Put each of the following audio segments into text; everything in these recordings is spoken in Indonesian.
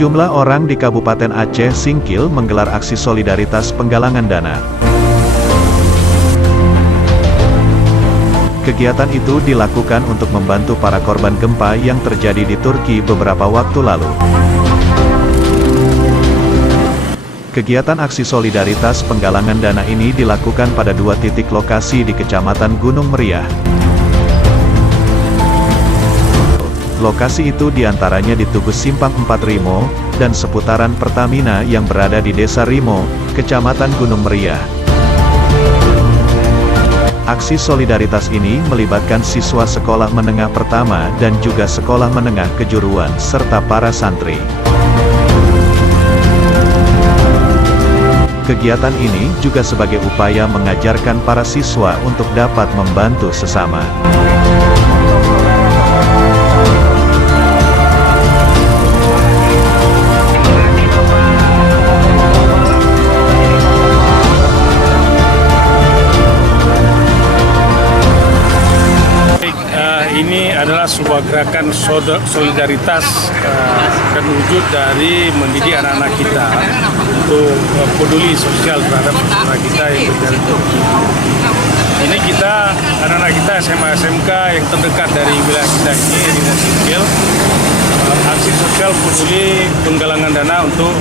Sejumlah orang di Kabupaten Aceh Singkil menggelar aksi solidaritas penggalangan dana. Kegiatan itu dilakukan untuk membantu para korban gempa yang terjadi di Turki beberapa waktu lalu. Kegiatan aksi solidaritas penggalangan dana ini dilakukan pada 2 titik lokasi di Kecamatan Gunung Meriah. Lokasi itu diantaranya di Tugu Simpang 4 Rimo, dan seputaran Pertamina yang berada di Desa Rimo, Kecamatan Gunung Meriah. Aksi solidaritas ini melibatkan siswa sekolah menengah pertama dan juga sekolah menengah kejuruan serta para santri. Kegiatan ini juga sebagai upaya mengajarkan para siswa untuk dapat membantu sesama. Ini adalah sebuah gerakan solidaritas dan wujud dari mendidik anak-anak kita untuk peduli sosial terhadap saudara kita yang berada di Turki. Ini kita, anak-anak kita SMA SMK yang terdekat dari wilayah kita ini di Singkil, aksi sosial peduli penggalangan dana untuk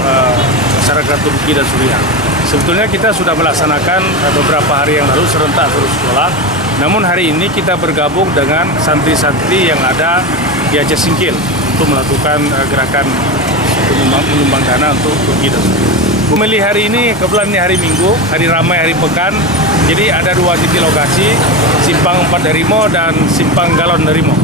masyarakat Turki dan Suriah. Sebetulnya kita sudah melaksanakan beberapa hari yang lalu serentak seluruh sekolah. Namun hari ini kita bergabung dengan santri-santri yang ada di Aceh Singkil untuk melakukan gerakan menyumbang dana untuk Turki dan Suriah. Memilih hari ini, kebetulan ini hari Minggu, hari ramai, hari pekan. Jadi ada 2 titik lokasi, Simpang 4 Darimo dan Simpang Galon Darimo.